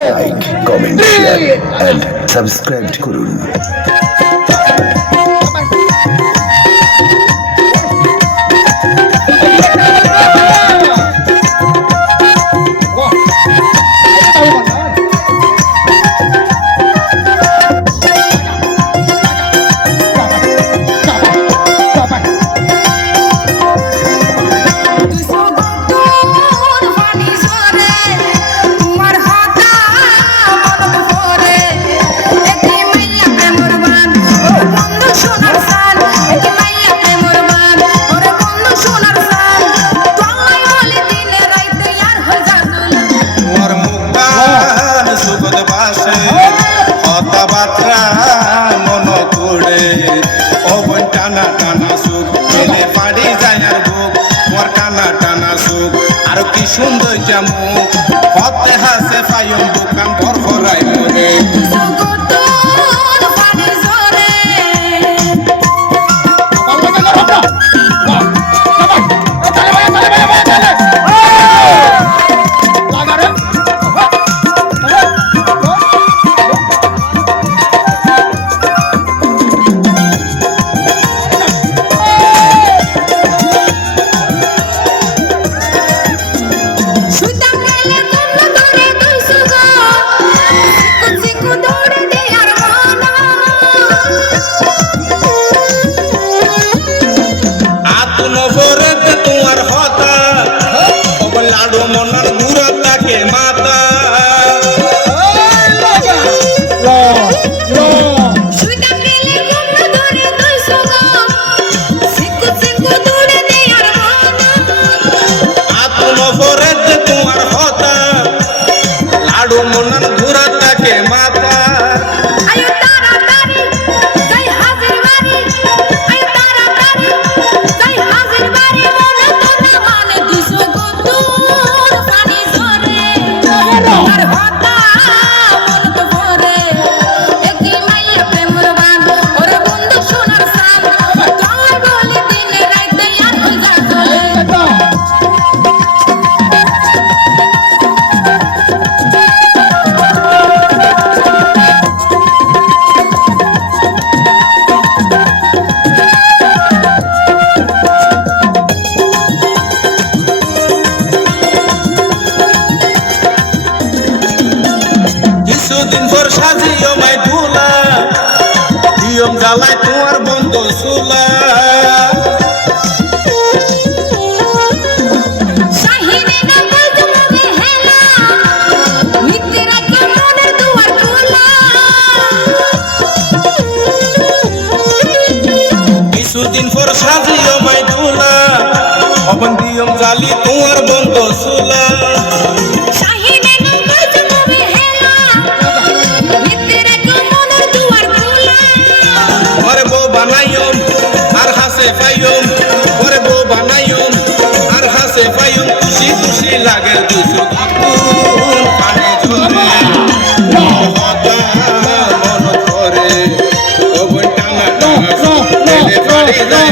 Like, comment, share and subscribe করুন। কথাবার্তা মন করে অবন টানা টানা সুখ পেলে পাড়ি যায় আর বুক তোমার টানা টানা সুখ আর কি সুন্দর জামুক হতে হাসে ফায়ম দোকান ভর ভরাই মরে কিছুদিন পর সাজিও মাই ধুলা দিয়ম জ্বালায় তোমার বন্ধ চুলা কিছুদিন পর সাজিও মাই ধুলা অবন দিয়ম জ্বালি তোমার বন্ধ চুলা বানাইম আর হাসে পাইম পরে বউ বানাইম আর হাসে পাইম খুশি খুশি লাগে দুশো পানি মন করে ওবন টানা টানা বাড়ি যায়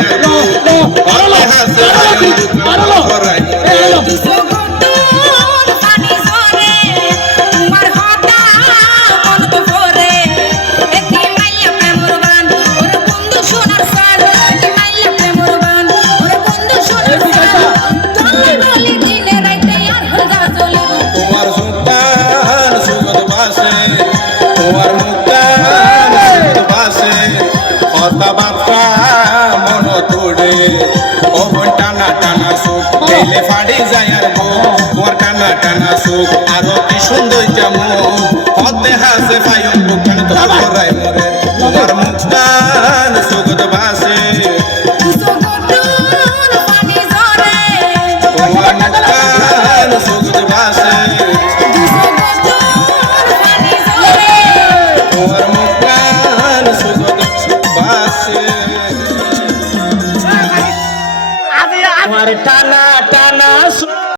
হাসে তোমার মুক্তান বাসে কথাবার্তা মন তোড়ে অবন টানা টানা সুখ পেলে ফাড়ি যায় আর তোমার টানা টানা সুখ আরো কি সুন্দর যেমন হতে হাসে পায়ম দোকান ধরাই মরে তোমার মুক্তান সুগত বাসে